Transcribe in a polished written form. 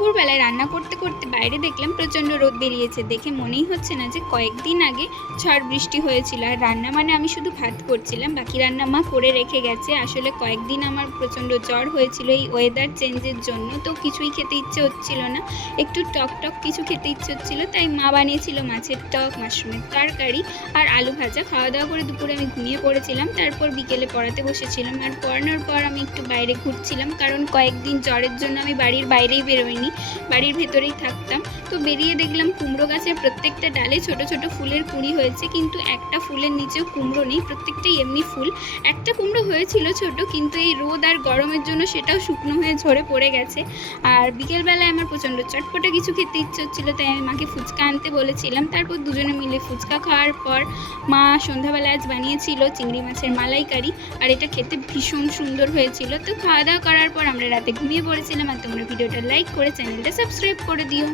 দুপুরবেলায় রান্না করতে করতে বাইরে দেখলাম প্রচণ্ড রোদ বেরিয়েছে। দেখে মনেই হচ্ছে না যে কয়েকদিন আগে ঝড় বৃষ্টি হয়েছিল। আর রান্না মানে আমি শুধু ভাত করছিলাম, বাকি রান্না মা করে রেখে গেছে। আসলে কয়েকদিন আমার প্রচণ্ড জ্বর হয়েছিল এই ওয়েদার চেঞ্জের জন্য, তো কিছুই খেতে ইচ্ছে হচ্ছিল না, একটু টক টক কিছু খেতে ইচ্ছে হচ্ছিলো। তাই মা বানিয়েছিল মাছের টক, মাশরুমের তরকারি আর আলু ভাজা। খাওয়া দাওয়া করে দুপুরে আমি ঘুমিয়ে পড়েছিলাম। তারপর বিকেলে পড়াতে বসেছিলাম, আর পড়ানোর পর আমি একটু বাইরে ঘুরছিলাম, কারণ কয়েকদিন জ্বরের জন্য আমি বাড়ির বাইরেই বেরোইনি, বাড়ির ভেতরেই থাকতাম। তো বেরিয়ে দেখলাম কুমড়ো গাছের প্রত্যেকটা ডালে ছোট ছোট ফুলের কুঁড়ি হয়েছে, কিন্তু একটা ফুলের নিচেও কুমড়ো নেই, প্রত্যেকটাই এমনি ফুল। একটা কুমড়ো হয়েছিল ছোট, কিন্তু এই রোদ আর গরমের জন্য সেটাও শুকনো হয়ে ঝরে পড়ে গেছে। আর বিকেলবেলায় আমার প্রচণ্ড চটপটা কিছু খেতে ইচ্ছে হচ্ছিলো, তাই আমি মাকে ফুচকা আনতে বলেছিলাম। তারপর দুজনে মিলে ফুচকা খাওয়ার পর মা সন্ধ্যাবেলা আজ বানিয়েছিল চিংড়ি মাছের মালাইকারি, আর এটা খেতে ভীষণ সুন্দর হয়েছিল। তো খাওয়া দাওয়া করার পর আমরা রাতে ঘুমিয়ে পড়েছিলাম। আর তোমরা ভিডিওটা লাইক করে চ্যানেলটা সাবস্ক্রাইব করে দিও।